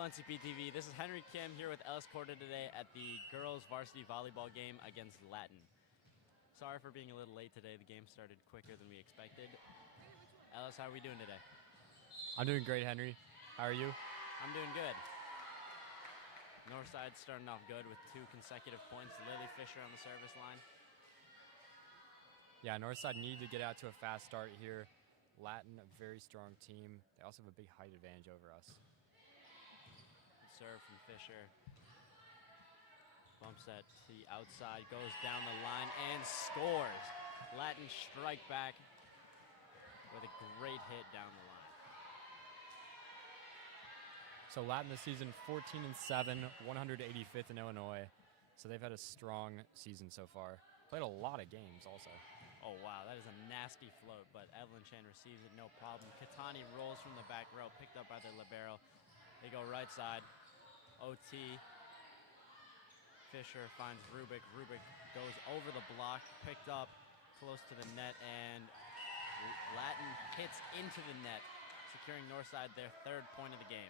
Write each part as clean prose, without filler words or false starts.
Hello NCP TV, this is Henry Kim here with Ellis Corda today at the girls varsity volleyball game against Latin. Sorry for being a little late today, the game started quicker than we expected. Ellis, how are we doing today? I'm doing great, Henry. How are you? I'm doing good. Northside starting off good with 2 consecutive points. Lily Fisher on the service line. Yeah, Northside needed to get out to a fast start here. Latin, a very strong team. They also have a big height advantage over us. Serve from Fisher. Bumps that to the outside, goes down the line and scores. Latin strike back with a great hit down the line. So Latin this season 14-7, 185th in Illinois. So they've had a strong season so far. Played a lot of games also. Oh wow, that is a nasty float, but Evelyn Chan receives it no problem. Katani rolls from the back row, picked up by the libero. They go right side. OT. Fisher finds Rubik. Rubik goes over the block, picked up close to the net, and Latin hits into the net, securing Northside their 3rd point of the game.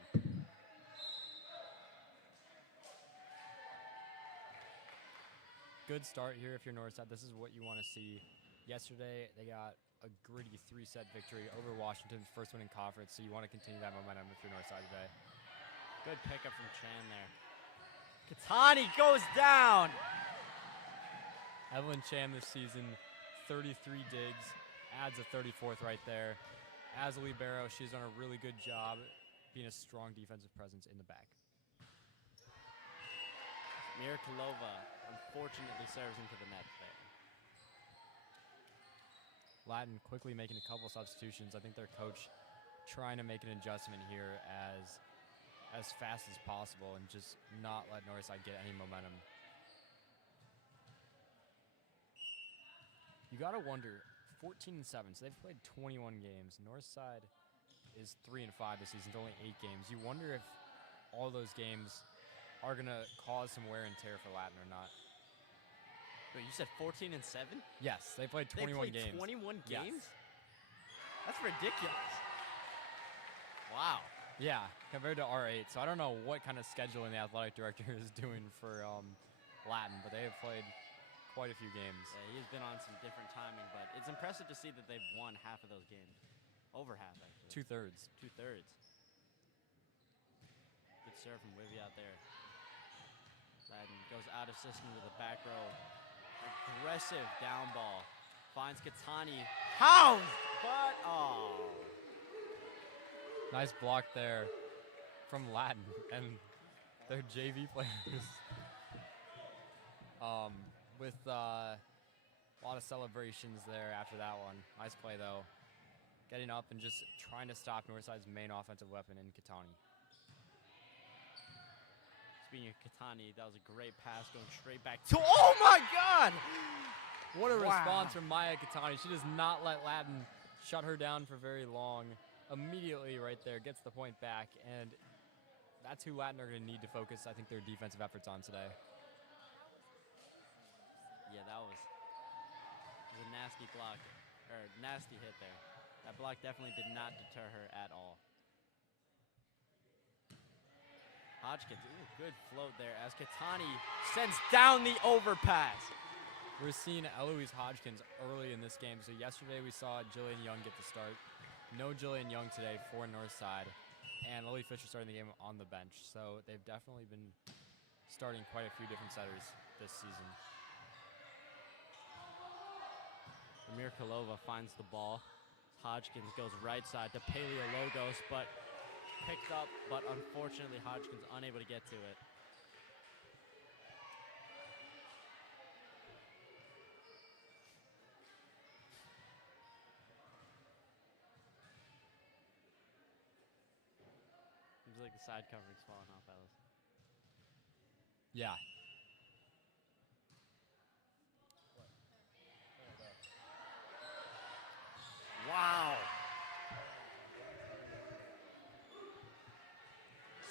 Good start here if you're Northside. This is what you want to see. Yesterday, they got a gritty 3-set victory over Washington, first win in conference, so you want to continue that momentum if you're Northside today. Good pickup from Chan there. Katani goes down! Evelyn Chan this season, 33 digs, adds a 34th right there. As a libero, she's done a really good job being a strong defensive presence in the back. Mirkalova unfortunately serves into the net there. Latin quickly making a couple substitutions. I think their coach trying to make an adjustment here as fast as possible and just not let Northside get any momentum. You got to wonder, 14-7, so they've played 21 games. Northside is 3-5 this season, it's only 8 games. You wonder if all those games are going to cause some wear and tear for Latin or not. Wait, you said 14-7? Yes, they played 21 games. 21 games? Yes. That's ridiculous. Wow. Yeah, compared to R8. So I don't know what kind of scheduling the athletic director is doing for Latin, but they have played quite a few games. Yeah, he's been on some different timing, but it's impressive to see that they've won half of those games. Over half, actually. 2/3. 2/3. Good serve from Wivy out there. Latin goes out of system to the back row. Aggressive down ball. Finds Katani. Housed! But, oh. Nice block there from Latin and their JV players. With a lot of celebrations there after that one. Nice play though. Getting up and just trying to stop Northside's main offensive weapon in Katani. Speaking of Katani, that was a great pass going straight back to, oh my God! What a response from Maya Katani. She does not let Latin shut her down for very long. Immediately right there, gets the point back, and that's who Latin are going to need to focus, I think, their defensive efforts on today. Yeah, that was a nasty block, or nasty hit there. That block definitely did not deter her at all. Hodgkins, ooh, good float there as Katani sends down the overpass. We're seeing Eloise Hodgkins early in this game. So yesterday we saw Jillian Young get the start. No Jillian Young today for Northside. And Lily Fisher starting the game on the bench. So they've definitely been starting quite a few different setters this season. Mirkalova finds the ball. Hodgkins goes right side to Paleologos, but picked up, but unfortunately Hodgkins unable to get to it. Seems like the side covering's falling off, Ellis. Yeah. Wow.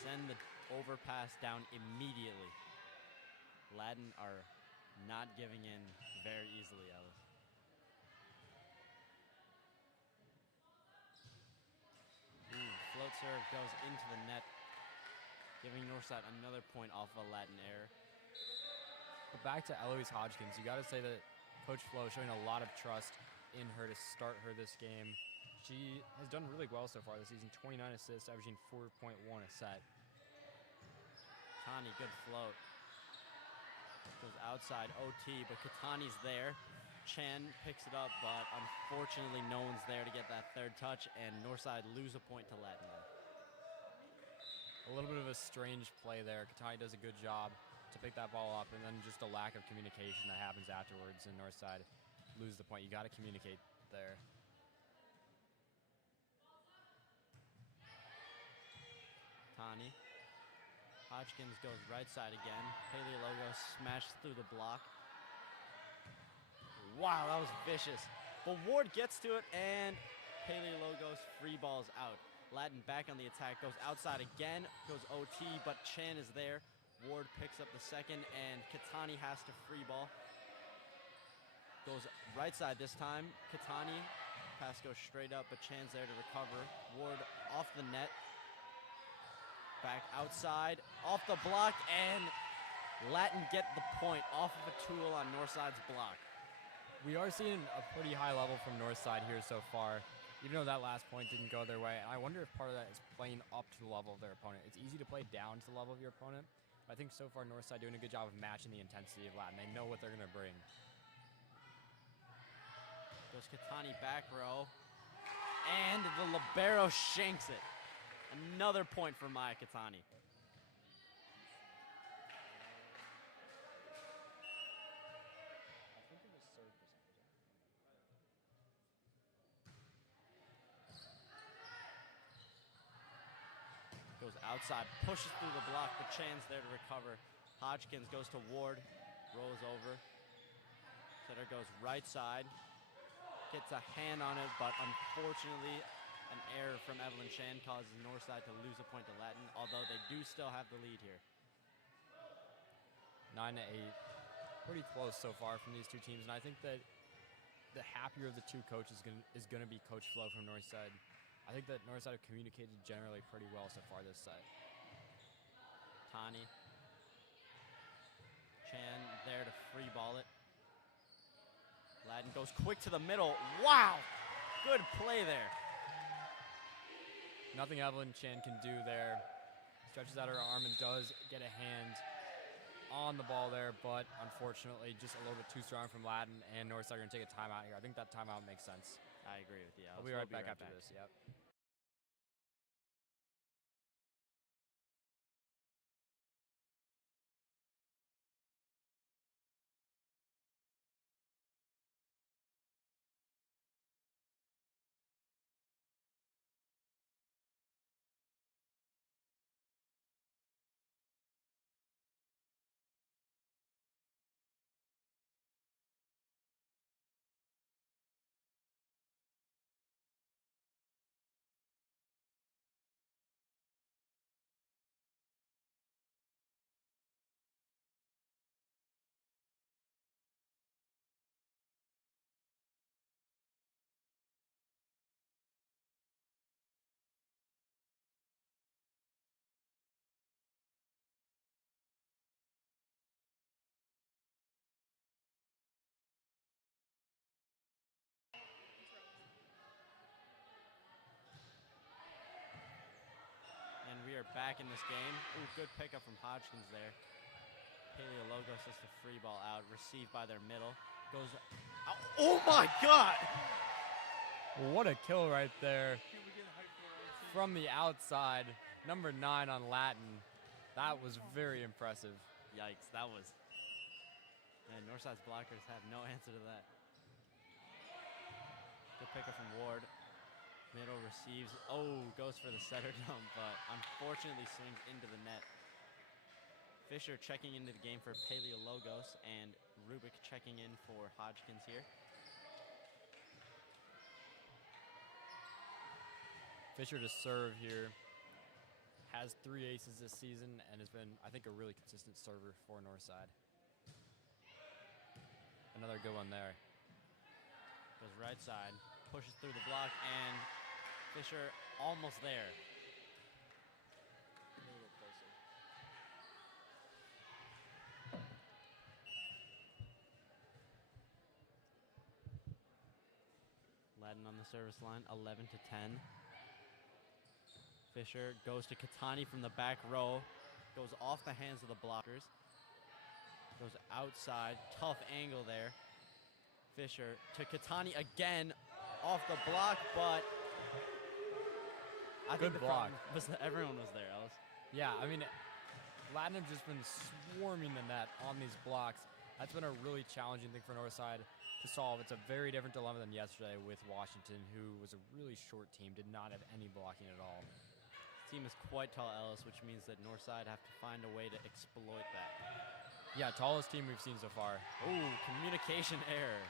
Send the overpass down immediately. Latin are not giving in very easily, Ellis. Ooh, float serve goes into the net. giving Northside another point off a Latin error. But back to Eloise Hodgkins, you got to say that Coach Flo is showing a lot of trust in her to start her this game. She has done really well so far this season, 29 assists, averaging 4.1 a set. Katani, good float. Goes outside, OT, but Katani's there. Chan picks it up, but unfortunately no one's there to get that third touch, and Northside lose a point to Latin there. A little bit of a strange play there. Katani does a good job to pick that ball up, and then just a lack of communication that happens afterwards, and Northside lose the point. You got to communicate there. Katani. Hodgkins goes right side again. Paleologos smashes through the block. Wow, that was vicious. But Ward gets to it, and Paleologos free balls out. Latin back on the attack, goes outside again, goes OT, but Chan is there. Ward picks up the second, and Katani has to free ball. Goes right side this time. Katani, pass goes straight up, but Chan's there to recover. Ward off the net. Back outside, off the block, and Latin get the point off of a tool on Northside's block. We are seeing a pretty high level from Northside here so far, even though that last point didn't go their way. I wonder if part of that is playing up to the level of their opponent. It's easy to play down to the level of your opponent, but I think so far Northside doing a good job of matching the intensity of Latin. They know what they're going to bring. Goes Katani back row, and the libero shanks it. Another point for Maya Katani. Goes outside, pushes through the block, but Chan's there to recover. Hodgkins goes to Ward, rolls over. Setter goes right side, gets a hand on it, but unfortunately an error from Evelyn Chan causes Northside to lose a point to Latin, although they do still have the lead here. 9-8. Pretty close so far from these two teams, and I think that the happier of the two coaches is going to be Coach Flo from Northside. I think that Northside have communicated generally pretty well so far this set. Tani. Chan there to free ball it. Latin goes quick to the middle. Wow! Good play there. Nothing Evelyn Chan can do there. Stretches out her arm and does get a hand on the ball there, but unfortunately just a little bit too strong from Latin, and Northside are going to take a timeout here. I think that timeout makes sense. I agree with you. We'll be right back after this. Yep. And we are back in this game. Ooh, good pickup from Hodgkins there. Paleologos has the free ball out, received by their middle. Goes out. Oh my God! What a kill right there from the outside. Number 9 on Latin. That was very impressive. Yikes, that was... Man, Northside's blockers have no answer to that. Good pickup from Ward. Middle receives. Oh, goes for the setter dump, but unfortunately swings into the net. Fisher checking into the game for Paleologos, and Rubik checking in for Hodgkins here. Fisher to serve here. Has 3 aces this season and has been, I think, a really consistent server for Northside. Another good one there. Goes right side, pushes through the block, and Fisher almost there. A little closer. Ladin on the service line, 11 to 10. Fisher goes to Katani from the back row. Goes off the hands of the blockers. Goes outside. Tough angle there. Fisher to Katani again. Off the block, but I think Good the block. problem was that everyone was there, Ellis. Yeah, I mean, Latin have just been swarming the net on these blocks. That's been a really challenging thing for Northside to solve. It's a very different dilemma than yesterday with Washington, who was a really short team, did not have any blocking at all. This team is quite tall, Ellis, which means that Northside have to find a way to exploit that. Yeah, tallest team we've seen so far. Ooh, communication error.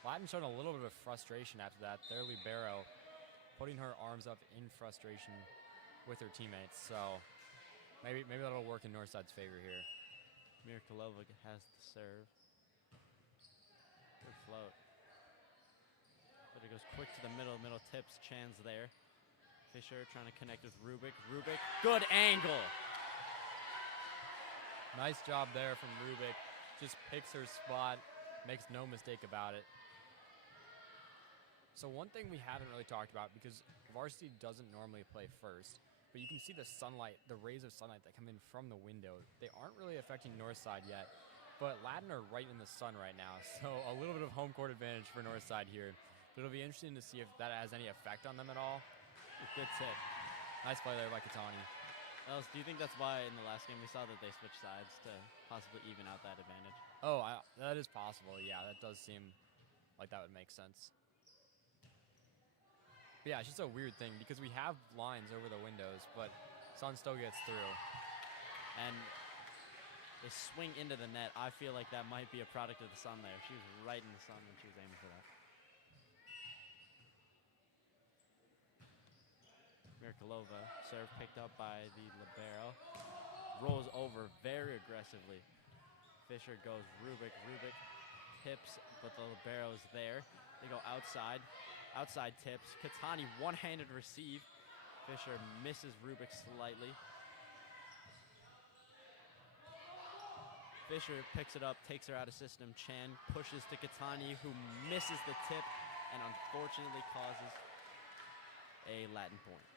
Latin showed a little bit of frustration after that. Their libero putting her arms up in frustration with her teammates. So maybe that'll work in Northside's favor here. Mirkolova has the serve. Good float. But it goes quick to the middle tips. Chan's there. Fisher trying to connect with Rubik. Rubik, good angle. Nice job there from Rubik. Just picks her spot, makes no mistake about it. So one thing we haven't really talked about, because Varsity doesn't normally play first, but you can see the sunlight, the rays of sunlight that come in from the window. They aren't really affecting Northside yet, but Latin are right in the sun right now, so a little bit of home court advantage for Northside here. But it'll be interesting to see if that has any effect on them at all. Good tip. Nice play there by Katani. Ellis, do you think that's why in the last game we saw that they switched sides to possibly even out that advantage? Oh, that is possible. Yeah, that does seem like that would make sense. But yeah, it's just a weird thing because we have lines over the windows, but sun still gets through. And they swing into the net. I feel like that might be a product of the sun there. She was right in the sun when she was aiming for that. Mirkolova, serve picked up by the libero. Rolls over very aggressively. Fisher goes Rubik. Rubik tips, but the libero is there. They go outside. Outside tips. Katani one-handed receive. Fisher misses Rubik slightly. Fisher picks it up, takes her out of system. Chan pushes to Katani, who misses the tip and unfortunately causes a Latin point.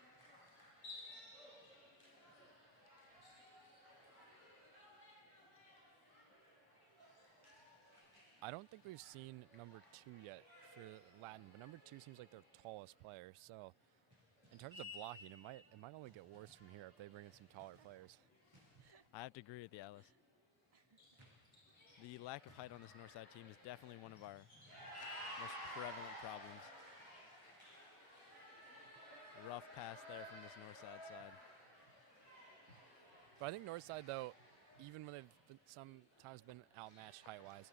I don't think we've seen number 2 yet for Latin, but number 2 seems like their tallest player. So in terms of blocking, it might only get worse from here if they bring in some taller players. I have to agree with you, Ellis. The lack of height on this Northside team is definitely one of our most prevalent problems. Rough pass there from this Northside side. But I think Northside, though, even when they've sometimes been outmatched height-wise,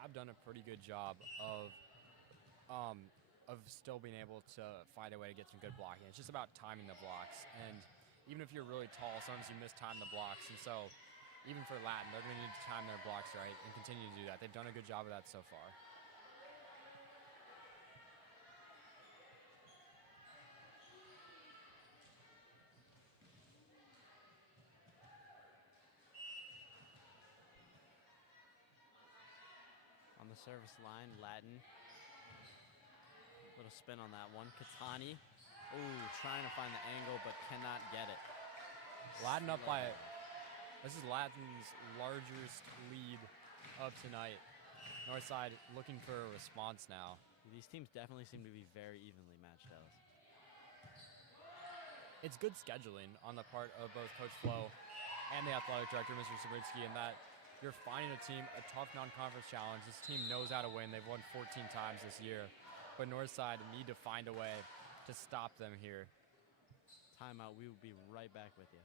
have done a pretty good job of still being able to find a way to get some good blocking. It's just about timing the blocks, and even if you're really tall, sometimes you mistime the blocks, and so even for Latin, they're going to need to time their blocks right and continue to do that. They've done a good job of that so far. On the service line, Latin. Little spin on that one. Katani. Ooh, trying to find the angle, but cannot get it. Latin up by it. This is Latin's largest lead of tonight. Northside looking for a response now. These teams definitely seem to be very evenly matched, Ellis. It's good scheduling on the part of both Coach Flo and the athletic director, Mr. Sabrinsky, in that you're finding a team, a tough non-conference challenge. This team knows how to win. They've won 14 times this year. But Northside need to find a way to stop them here. Timeout. We will be right back with you.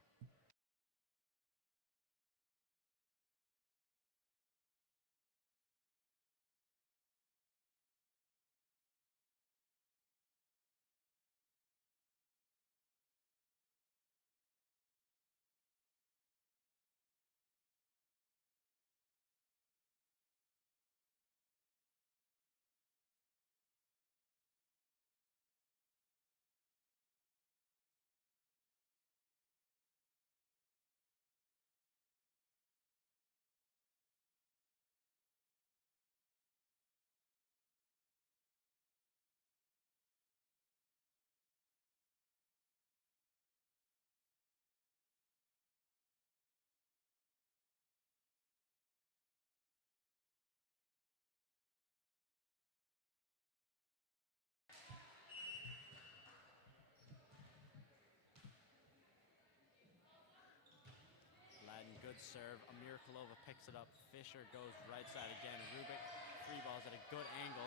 serve. Amir Kalova picks it up. Fisher goes right side again. Rubik free balls at a good angle.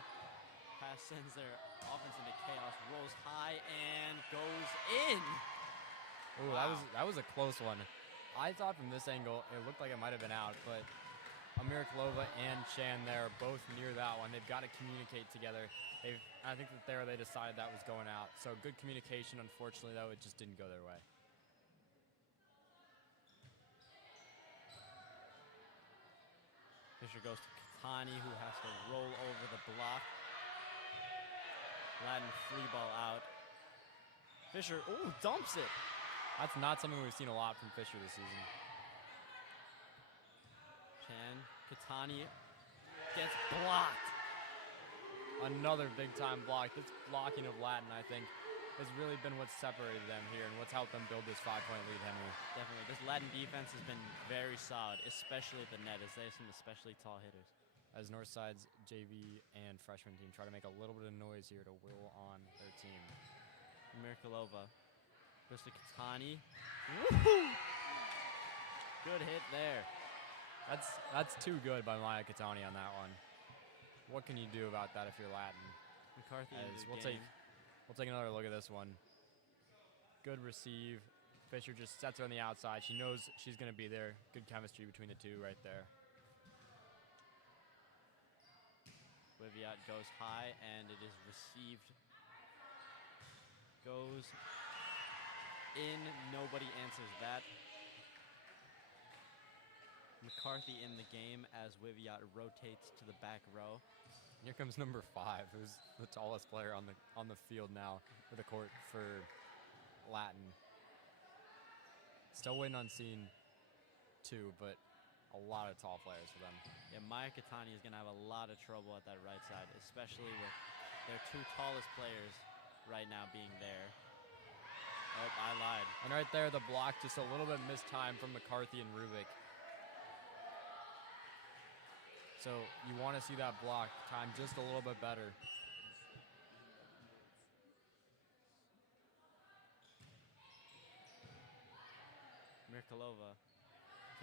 Pass sends their offense into chaos. Rolls high and goes in. Ooh, Wow. that was a close one. I thought from this angle it looked like it might have been out, but Amir Kalova and Chan there are both near that one. They've got to communicate together. I think that they decided that was going out. So good communication. Unfortunately, though, it just didn't go their way. Fisher goes to Katani, who has to roll over the block. Latin free ball out. Fisher, ooh, dumps it. That's not something we've seen a lot from Fisher this season. Chan, Katani gets blocked. Another big-time block. This blocking of Latin, I think, has really been what's separated them here and what's helped them build this 5-point lead, Henry. Definitely. This Latin defense has been very solid, especially at the net, as they have some especially tall hitters. As Northside's JV and freshman team try to make a little bit of noise here to will on their team. Mirkalova goes to Katani. Woohoo! Good hit there. That's too good by Maya Katani on that one. What can you do about that if you're Latin? McCarthy As into we'll the game. take another look at this one. Good receive. Fisher just sets her on the outside. She knows she's going to be there. Good chemistry between the two right there. Wiviat goes high, and it is received. Goes in. Nobody answers that. McCarthy in the game as Wiviat rotates to the back row. Here comes number 5, who's the tallest player on the field now for the court for Latin. Still waiting on scene 2, but a lot of tall players for them. Yeah, Maya Katani is going to have a lot of trouble at that right side, especially with their 2 tallest players right now being there. Oh, I lied. And right there, the block, just a little bit mistimed from McCarthy and Rubik. So you want to see that block time just a little bit better. Mirkalova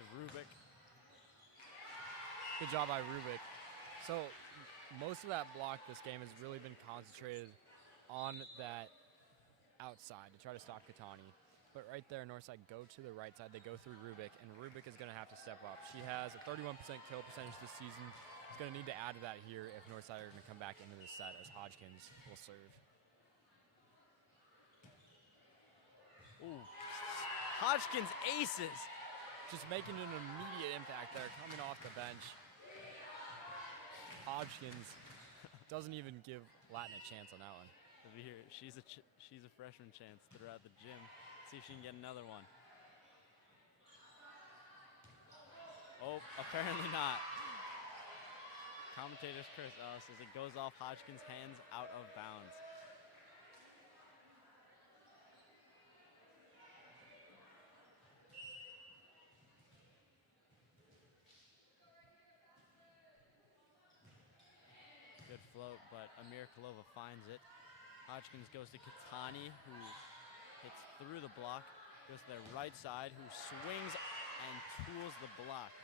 to Rubik. Good job by Rubik. So most of that block this game has really been concentrated on that outside to try to stop Katani. But right there, Northside go to the right side. They go through Rubik, and Rubik is going to have to step up. She has a 31% kill percentage this season. She's going to need to add to that here if Northside are going to come back into the set as Hodgkins will serve. Ooh, Hodgkins aces. Just making an immediate impact there, coming off the bench. Hodgkins doesn't even give Latin a chance on that one. Over here, she's a freshman chance throughout the gym. See if she can get another one. Oh, apparently not. Commentators curse us as it goes off Hodgkins' hands out of bounds. Good float, but Amir Kalova finds it. Hodgkins goes to Katani, who hits through the block. Goes to their right side, who swings and tools the block.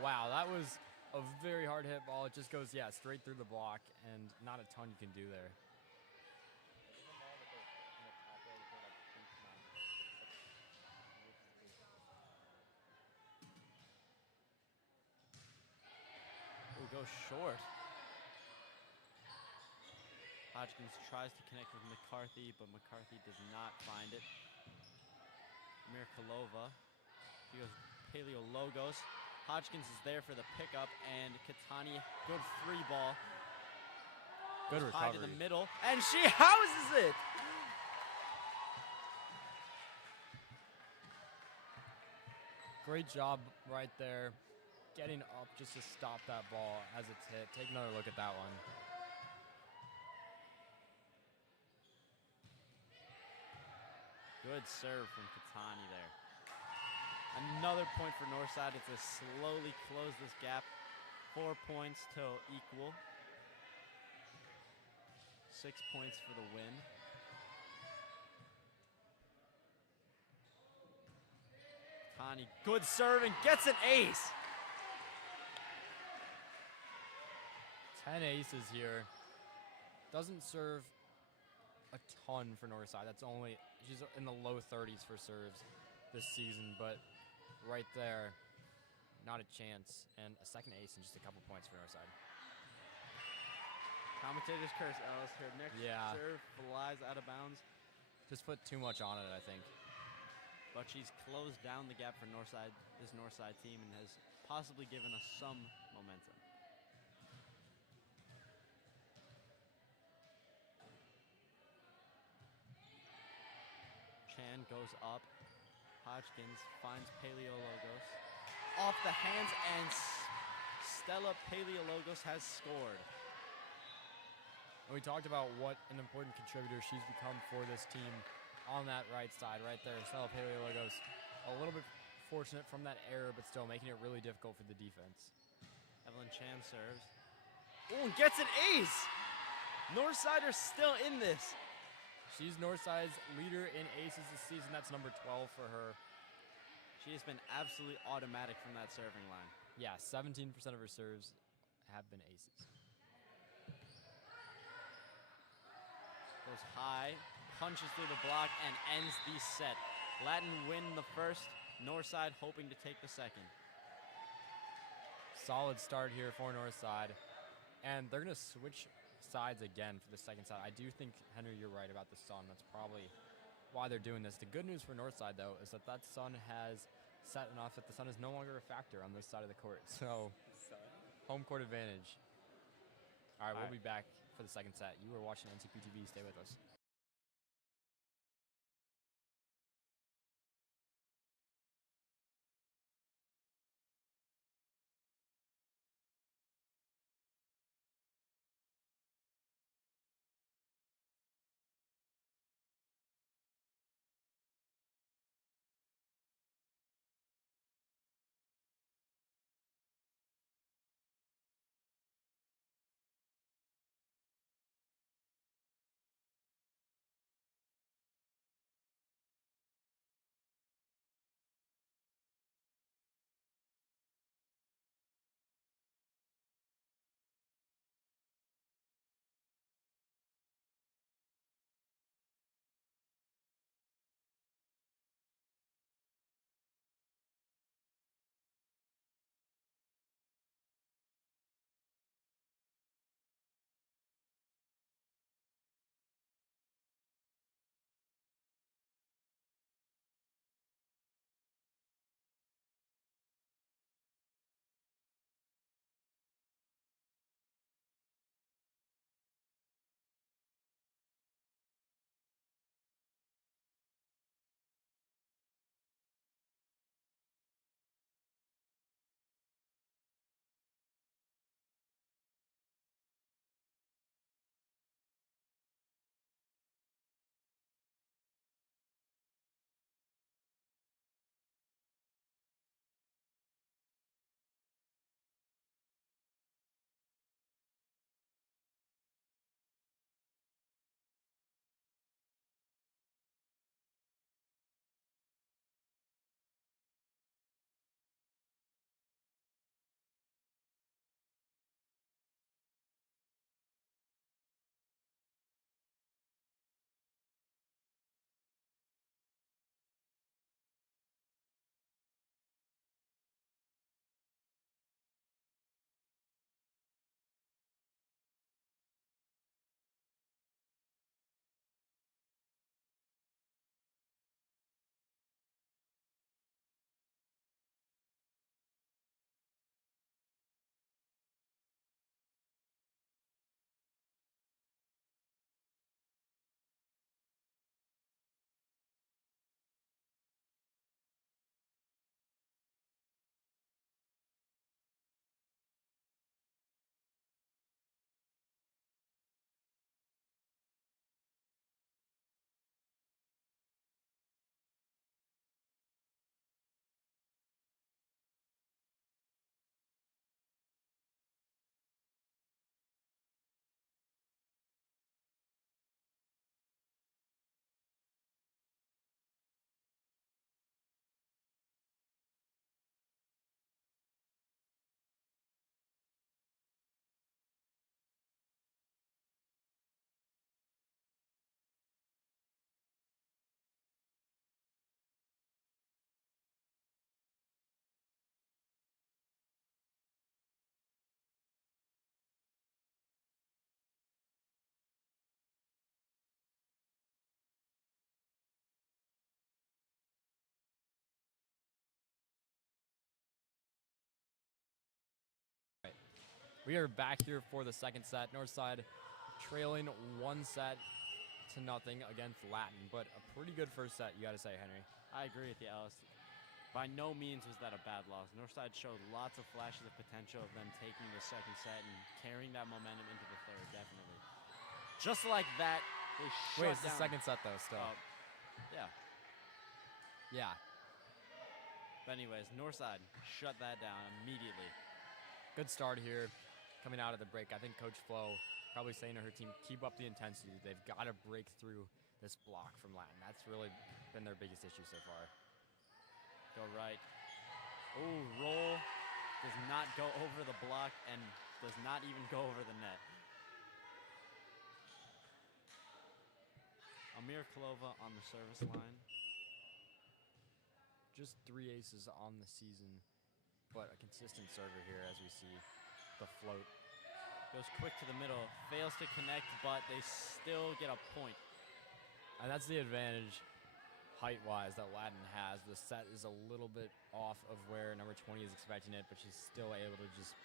Wow, that was a very hard hit ball. It just goes, yeah, straight through the block, and not a ton you can do there. Ooh, goes short. Hodgkins tries to connect with McCarthy, but McCarthy does not find it. Mirkalova. He goes Paleo Logos. Hodgkins is there for the pickup, and Katani, good free ball. Good High recovery. to the middle, and she houses it! Great job right there, getting up just to stop that ball as it's hit. Take another look at that one. Good serve from Katani there. Another point for Northside to slowly close this gap. 4 points to equal. 6 points for the win. Katani Giovanni, good serve and gets an ace. 10 aces here. Doesn't serve a ton for Northside. She's in the low 30s for serves this season, but right there, not a chance. And a second ace and just a couple points for Northside. Commentator's curse, Ellis. Her next serve flies out of bounds. Just put too much on it, I think. But she's closed down the gap for this Northside team, and has possibly given us some momentum. Chan goes up. Hodgkins finds Paleologos. Off the hands, and Stella Paleologos has scored. And we talked about what an important contributor she's become for this team on that right side, right there. Stella Paleologos, a little bit fortunate from that error, but still making it really difficult for the defense. Evelyn Chan serves. Oh, and gets an ace! Northside are still in this. She's Northside's leader in aces this season. That's number 12 for her. She has been absolutely automatic from that serving line. Yeah, 17% of her serves have been aces. Goes high, punches through the block, and ends the set. Latin win the first, Northside hoping to take the second. Solid start here for Northside. And they're going to switch sides again for the second set. I do think, Henry, you're right about the sun. That's probably why they're doing this. The good news for Northside, though, is that sun has set enough that the sun is no longer a factor on this side of the court. So, home court advantage. All right, we'll be back for the second set. You are watching NCP TV. Stay with us. We are back here for the second set. Northside trailing 1 set to nothing against Latin, but a pretty good first set, you got to say, Henry. I agree with you, Ellis. By no means was that a bad loss. Northside showed lots of flashes of potential of them taking the second set and carrying that momentum into the third, definitely. Just like that, they shut down. Wait, it's the second set, though, still. Yeah. Yeah. But anyways, Northside shut that down immediately. Good start here coming out of the break. I think Coach Flo probably saying to her team, keep up the intensity. They've got to break through this block from Latin. That's really been their biggest issue so far. Go right. Oh, roll. Does not go over the block and does not even go over the net. Amir Klova on the service line. Just 3 aces on the season, but a consistent server here as we see the float. Goes quick to the middle, fails to connect, but they still get a point. And that's the advantage height-wise that Latin has. The set is a little bit off of where number 20 is expecting it, but she's still able to just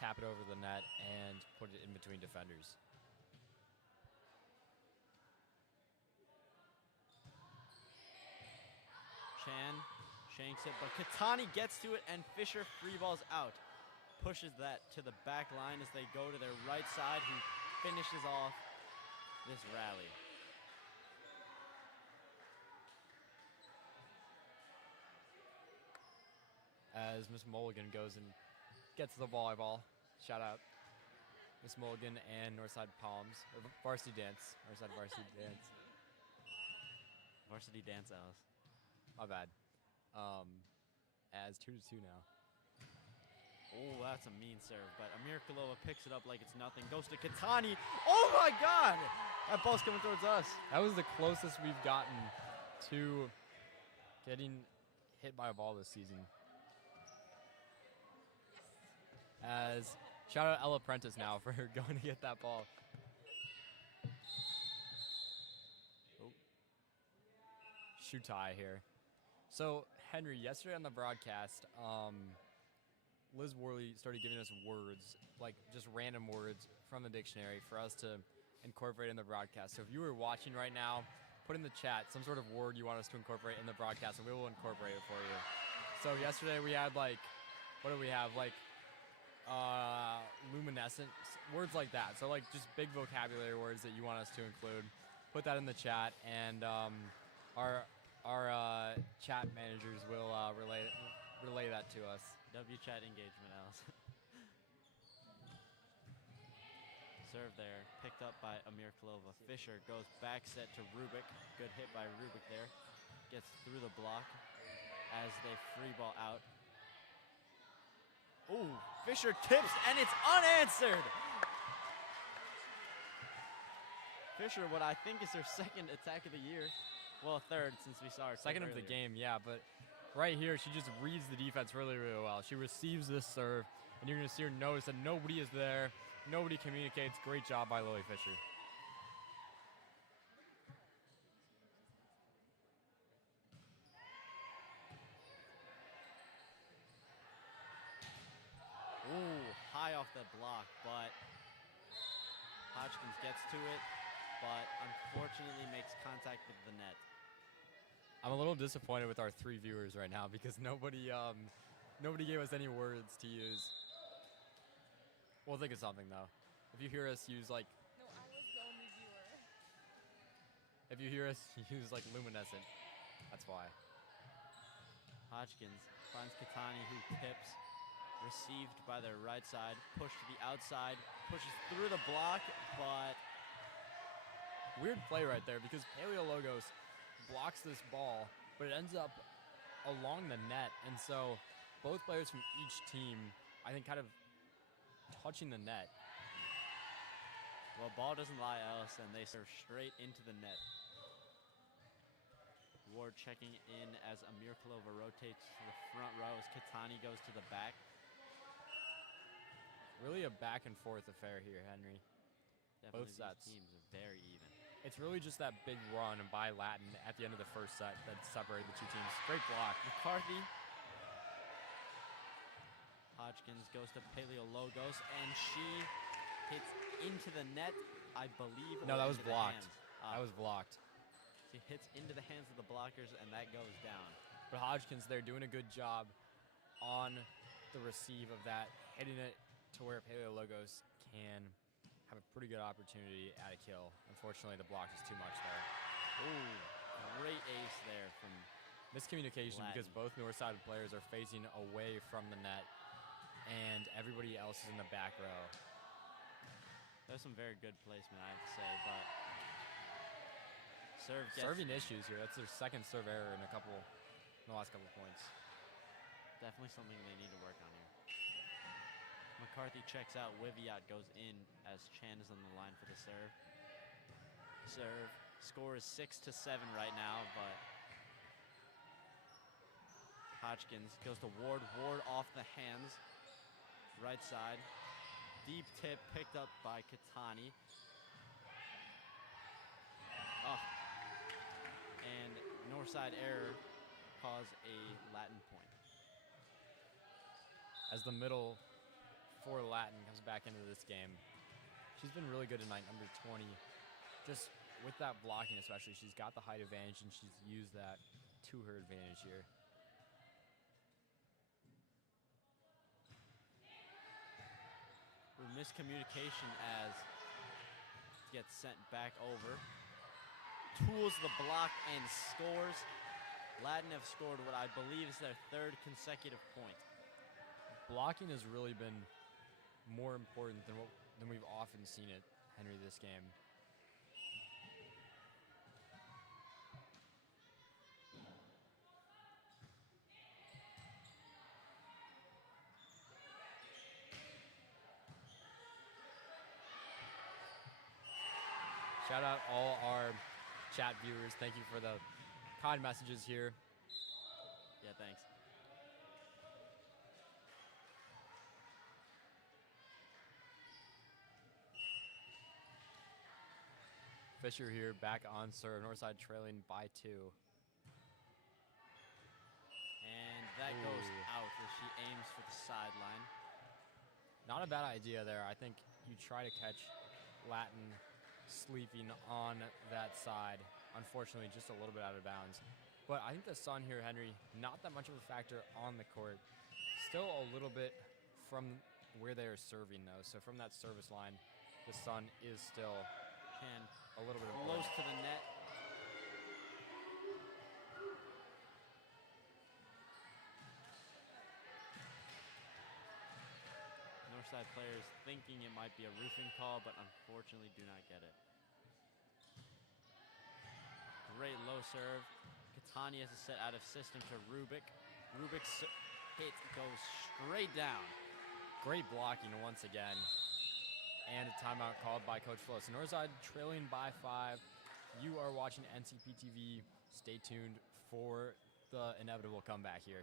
tap it over the net and put it in between defenders. Chan shanks it, but Katani gets to it, and Fisher free balls out. Pushes that to the back line as they go to their right side, who finishes off this rally. As Miss Mulligan goes and gets the volleyball. Shout out Miss Mulligan and Northside Palms, or Varsity Dance. Northside Varsity Dance. Varsity Dance, Alice. My bad. As 2-2 now. Oh, that's a mean serve, but Amir Kulova picks it up like it's nothing. Goes to Katani. Oh my God! That ball's coming towards us. That was the closest we've gotten to getting hit by a ball this season. As shout out Ella Prentice now for going to get that ball. Oh. Shoe tie here. So Henry, yesterday on the broadcast, Liz Worley started giving us words, like just random words from the dictionary for us to incorporate in the broadcast. So if you were watching right now, put in the chat some sort of word you want us to incorporate in the broadcast, and we will incorporate it for you. So yesterday we had like, what do we have? Like luminescent, words like that. So like just big vocabulary words that you want us to include. Put that in the chat, and our chat managers will relay that to us. W-chat engagement, Alice. Serve there, picked up by Amir Klova. Fisher goes back set to Rubik. Good hit by Rubik there. Gets through the block as they free ball out. Ooh, Fisher tips, and it's unanswered! Fisher, what I think is her second attack of the year. Well, third, since we saw her second of the game, yeah, but right here, she just reads the defense really, really well. She receives this serve, and you're going to see her notice that nobody is there. Nobody communicates. Great job by Lily Fisher. Ooh, high off the block, but Hodgkins gets to it, but unfortunately makes contact with the net. I'm a little disappointed with our 3 viewers right now because nobody gave us any words to use. We'll think of something though. If you hear us use like, No, I was the only viewer. if you hear us use like luminescent, that's why. Hodgkins finds Katani, who tips. Received by their right side, pushed to the outside, pushes through the block, but weird play right there because Paleo Logos blocks this ball, but it ends up along the net, and so both players from each team, I think, kind of touching the net. Well, ball doesn't lie, Alice, and they serve straight into the net. Ward checking in as Amir Klova rotates to the front row as Katani goes to the back. Really a back and forth affair here, Henry. Definitely Both sets. These teams are very even. It's really just that big run by Latin at the end of the first set that separated the two teams. Great block. McCarthy. Hodgkins goes to Paleologos, and she hits into the net, I believe. No, or that was into the blocked. hands. That was blocked. She hits into the hands of the blockers, and that goes down. But Hodgkins, they're doing a good job on the receive of that, hitting it to where Paleologos can have a pretty good opportunity at a kill. Unfortunately, the block is too much there. Ooh, great ace there from Miscommunication because Latin. both Northside players are facing away from the net, and everybody else is in the back row. There's some very good placement, I have to say, but serve gets Serving issues here. That's their second serve error in the last couple points. definitely something they need to work on here. McCarthy checks out. Wiviat goes in as Chan is on the line for the serve. Serve. Score is 6-7 right now, but Hodgkins goes to Ward. Ward off the hands. Right side. Deep tip picked up by Katani. Oh. And Northside error caused a Latin point. As the middle for Latin comes back into this game, she's been really good tonight, number 20. Just with that blocking especially, she's got the height advantage, and she's used that to her advantage here. Miscommunication as gets sent back over. Tools the block and scores. Latin have scored what I believe is their third consecutive point. Blocking has really been more important than we've often seen it, Henry, this game. Shout out all our chat viewers. Thank you for the kind messages here. Yeah, thanks. Fisher here back on serve. Northside trailing by 2. And that goes Ooh. out as she aims for the sideline. Not a bad idea there. I think you try to catch Latin sleeping on that side. Unfortunately, just a little bit out of bounds. But I think the sun here, Henry, not that much of a factor on the court. Still a little bit from where they are serving, though. So from that service line, the sun is still Chan a little bit close important. to the net. Northside players thinking it might be a roofing call, but unfortunately do not get it. Great low serve. Katani has to set out of system to Rubik. Rubik's hit goes straight down. Great blocking once again. And a timeout called by Coach Flo. So Northside trailing by 5. You are watching NCP TV. Stay tuned for the inevitable comeback here.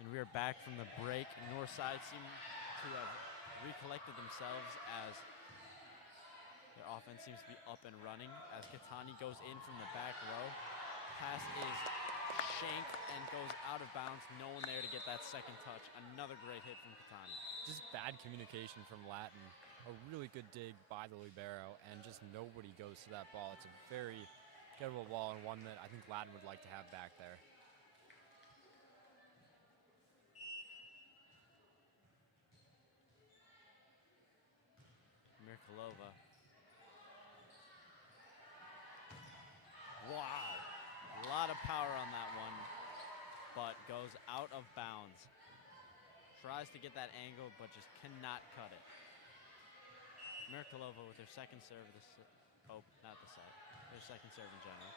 And we are back from the break. Northside seem to have recollected themselves as their offense seems to be up and running as Katani goes in from the back row. Pass is shanked and goes out of bounds. No one there to get that second touch. Another great hit from Katani. Just bad communication from Latin. a really good dig by the libero, and just nobody goes to that ball. It's a very gettable ball and one that I think Latin would like to have back there. Mirkolova. Wow. A lot of power on that one, but goes out of bounds. Tries to get that angle, but just cannot cut it. Mirkolova with her second serve of the oh, not the set. Her second serve in general.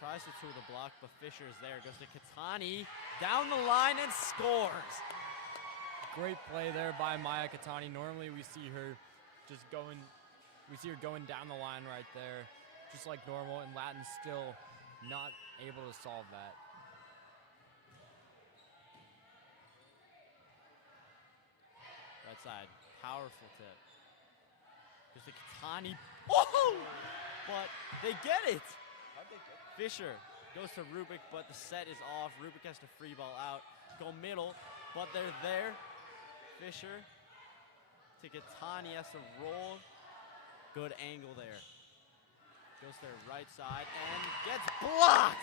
Tries to two the block, but Fisher's there. Goes to Katani, down the line and scores. Great play there by Maya Katani. Normally we see her just going, going down the line right there, just like normal, and Latin's still not able to solve that. Right side, powerful tip. Just a Katani, oh! But they get it. How'd they get it? Fisher goes to Rubik, but the set is off. Rubik has to free ball out, go middle, but they're there. Fisher to Katani, has to roll. Good angle there. Goes to their right side and gets blocked.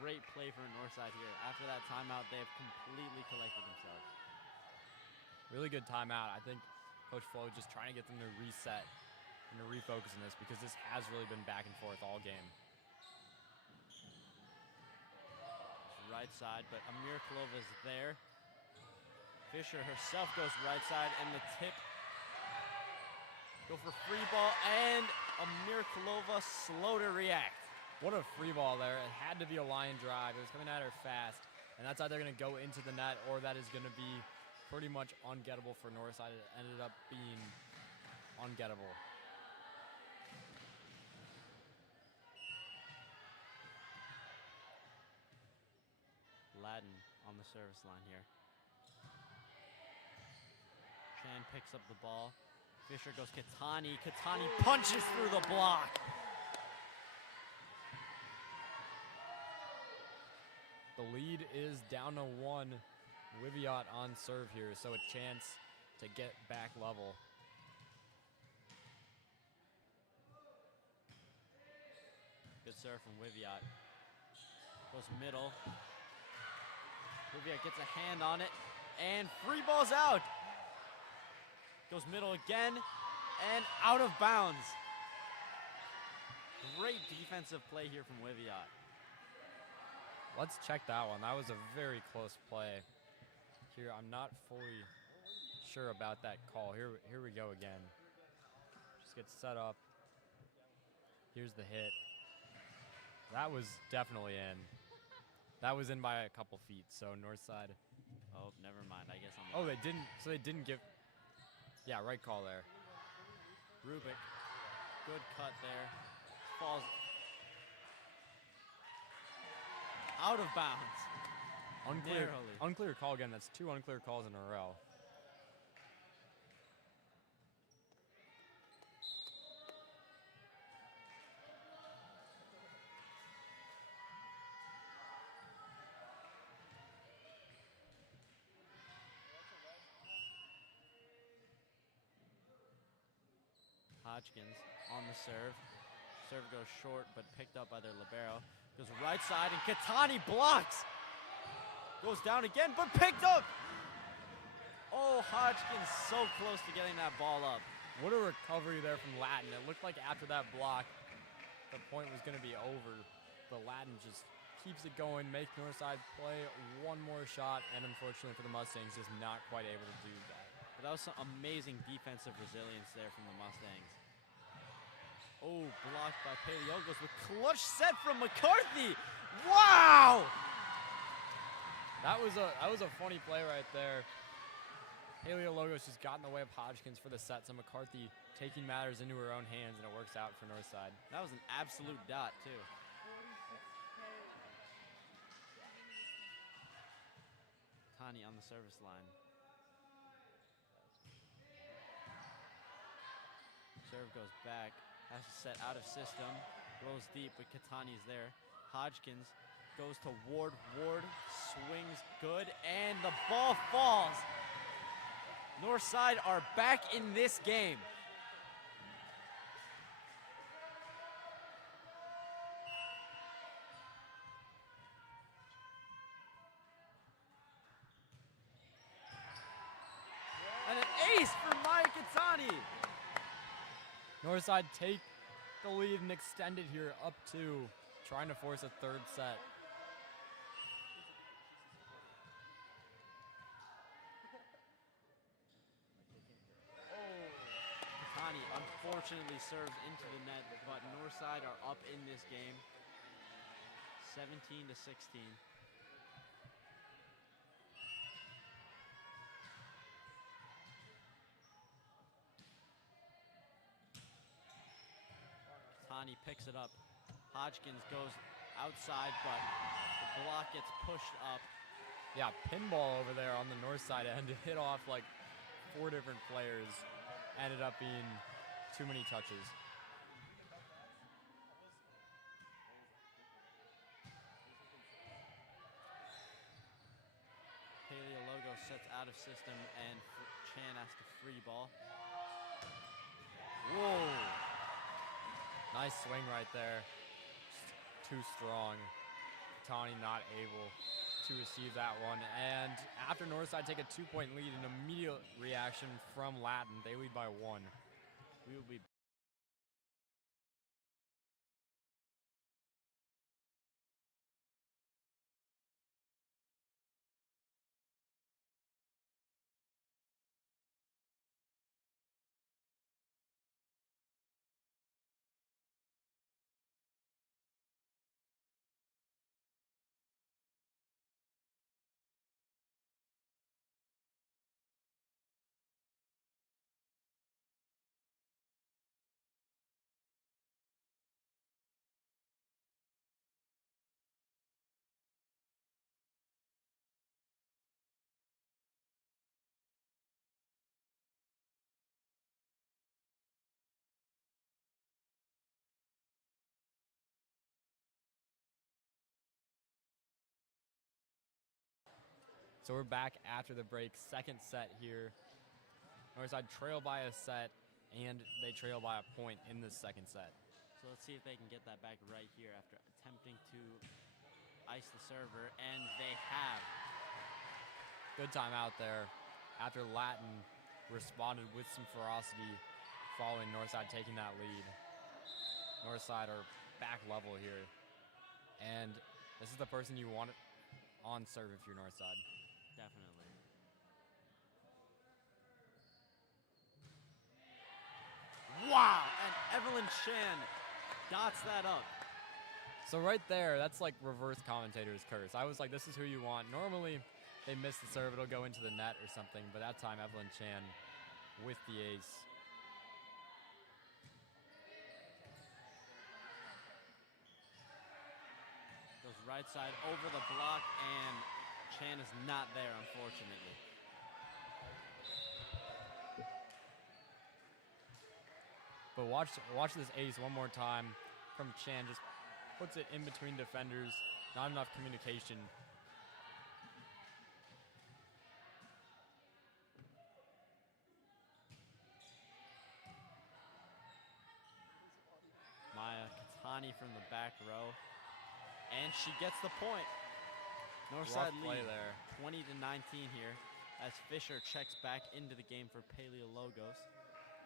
Great play for Northside here. After that timeout, they have completely collected themselves. Really good timeout. I think Coach Flo just trying to get them to reset and to refocus on this, because this has really been back and forth all game. Right side, but Mirkolova is there. Fisher herself goes right side, and the tip. Go for free ball, and Mirkolova slow to react. What a free ball there. It had to be a line drive. It was coming at her fast, and that's either going to go into the net or that is going to be pretty much ungettable for Northside. It ended up being ungettable. Latin on the service line here. Chan picks up the ball. Fisher goes Katani. Katani punches through the block. The lead is down to 1. Wiviot on serve here, so a chance to get back level. Good serve from Wiviot. Goes middle. Wiviot gets a hand on it, and free ball's out. Goes middle again, and out of bounds. Great defensive play here from Wiviot. Let's check that one. That was a very close play. Here, I'm not fully sure about that call. Here we go again. Just gets set up. Here's the hit. That was definitely in. That was in by a couple feet, so Northside. Oh, never mind. I guess I'm. Oh, they didn't. So they didn't give. Yeah, right call there. Rubik, good cut there. Falls out of bounds. Unclear call again. That's 2 unclear calls in a row. Hodgkins on the serve. Serve goes short, but picked up by their libero. Goes right side, and Katani blocks. Goes down again, but picked up. Oh, Hodgkins so close to getting that ball up. What a recovery there from Latin. It looked like after that block, the point was going to be over. But Latin just keeps it going, make Northside play one more shot, and unfortunately for the Mustangs, is not quite able to do that. But that was some amazing defensive resilience there from the Mustangs. Oh, blocked by Paleologos with clutch set from McCarthy. Wow! That was a funny play right there. Paleologos just got in the way of Hodgkins for the set, so McCarthy taking matters into her own hands, and it works out for Northside. That was an absolute dot, too. Tani on the service line. Serve goes back, has to set out of system, rolls deep, but Katani's there. Hodgkins goes to Ward. Ward swings good, and the ball falls. Northside are back in this game. And an ace for Maya Katani. Northside take the lead and extend it here up 2, trying to force a third set. Katani unfortunately serves into the net, but Northside are up in this game, 17-16. Katani picks it up. Hodgkins goes outside, but the block gets pushed up. Yeah, pinball over there on the Northside end. It hit off like 4 different players. Ended up being too many touches. Paleologo sets out of system, and Chan has to free ball. Whoa! Nice swing right there. Just too strong. Katani not able to receive that one. And after Northside take a 2-point lead, an immediate reaction from Latin. They lead by 1. We will be So we're back after the break. Second set here. Northside trail by a set, and they trail by a point in the second set. So let's see if they can get that back right here after attempting to ice the server, and they have. Good time out there after Latin responded with some ferocity following Northside taking that lead. Northside are back level here, and this is the person you want on serve if you're Northside. Definitely. Wow! And Evelyn Chan dots that up. So right there, that's like reverse commentator's curse. I was like, this is who you want. Normally, they miss the serve, it'll go into the net or something, but that time Evelyn Chan with the ace. Goes right side over the block, and Chan is not there, unfortunately. But watch this ace one more time from Chan. Just puts it in between defenders. Not enough communication. Maya Katani from the back row, and she gets the point. Northside play lead there. 20-19 here, as Fisher checks back into the game for Paleologos.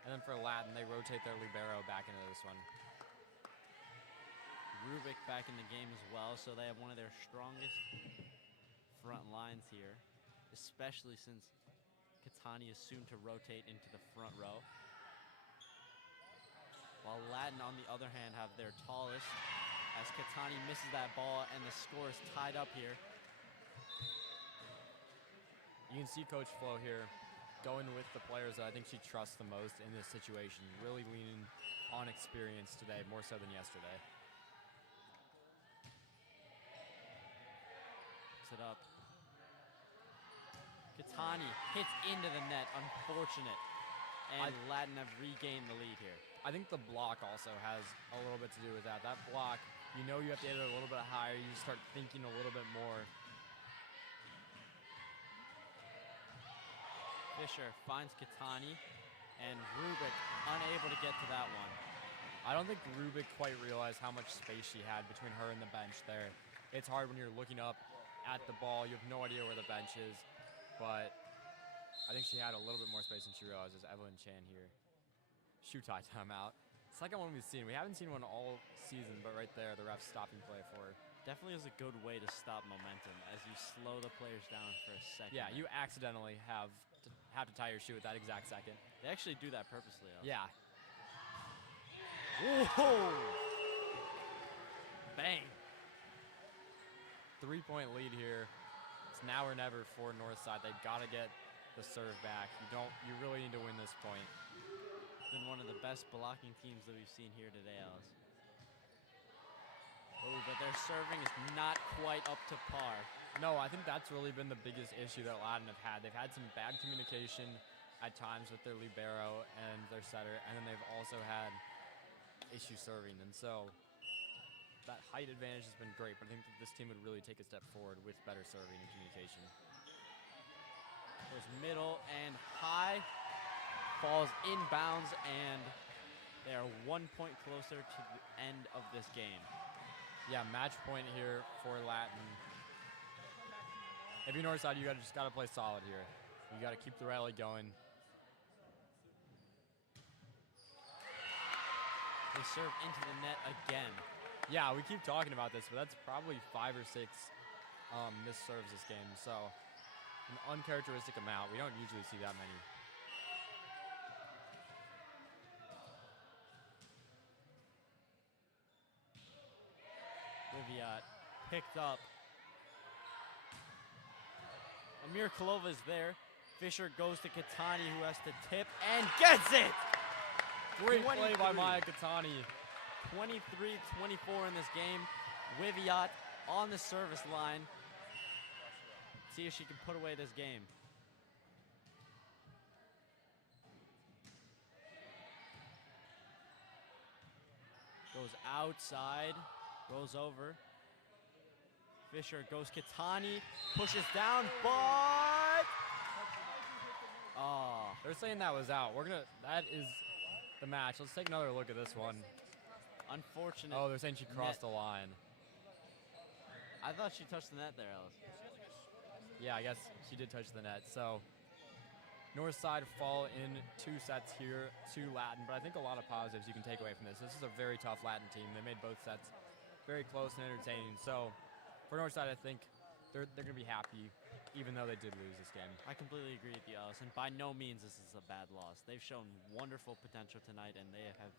And then for Latin, they rotate their libero back into this one. Rubik back in the game as well, so they have one of their strongest front lines here, especially since Katani is soon to rotate into the front row. While Latin, on the other hand, have their tallest, as Katani misses that ball and the score is tied up here. You can see Coach Flo here going with the players that I think she trusts the most in this situation, really leaning on experience today, more so than yesterday. Picks it up. Katani hits into the net, unfortunate. And Latin have regained the lead here. I think the block also has a little bit to do with that. That block You know you have to hit it a little bit higher. You start thinking a little bit more. Fisher finds Katani, and Rubik unable to get to that one. I don't think Rubik quite realized how much space she had between her and the bench there. It's hard when you're looking up at the ball. You have no idea where the bench is, but I think she had a little bit more space than she realizes. Evelyn Chan here. Shoe tie timeout. Second one we've seen. We haven't seen one all season, but right there, the ref's stopping play for her. Definitely is a good way to stop momentum as you slow the players down for a second. Yeah, you accidentally have to tie your shoe at that exact second. They actually do that purposely. Yeah. Whoa! Bang! 3-point lead here. It's now or never for Northside. They've got to get the serve back. You really need to win this point. Been one of the best blocking teams that we've seen here today, Alice. Oh, but their serving is not quite up to par. No, I think that's really been the biggest issue that Ladin have had. They've had some bad communication at times with their libero and their setter, and then they've also had issue serving. And so that height advantage has been great, but I think that this team would really take a step forward with better serving and communication. Goes middle and high, falls inbounds, and they are 1 point closer to the end of this game. Yeah, match point here for Latin. If you're Northside, you just gotta play solid here. You gotta keep the rally going. They serve into the net again. Yeah, we keep talking about this, but that's probably 5 or 6 missed serves this game. So an uncharacteristic amount. We don't usually see that many. Riviat picked up. Amir Kalova is there. Fisher goes to Katani, who has to tip and gets it! Great play by Maya Katani. 23-24 in this game. Riviat on the service line. See if she can put away this game. Goes outside. Goes over. Fisher goes Katani, pushes down, but they're saying that was out. That is the match. Let's take another look at this one. Unfortunate. Oh, they're saying she crossed the line. I thought she touched the net there, Alice. Yeah, I guess she did touch the net. So Northside fall in 2 sets here to Latin, but I think a lot of positives you can take away from this. This is a very tough Latin team. They made both sets very close and entertaining. So for Northside, I think they're going to be happy, even though they did lose this game. I completely agree with you, Alice, and by no means this is a bad loss. They've shown wonderful potential tonight, and they have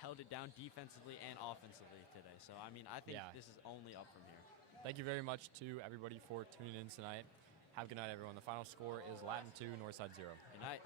held it down defensively and offensively today. So, I mean, I think this is only up from here. Thank you very much to everybody for tuning in tonight. Have a good night, everyone. The final score is Latin 2, Northside 0. Good night.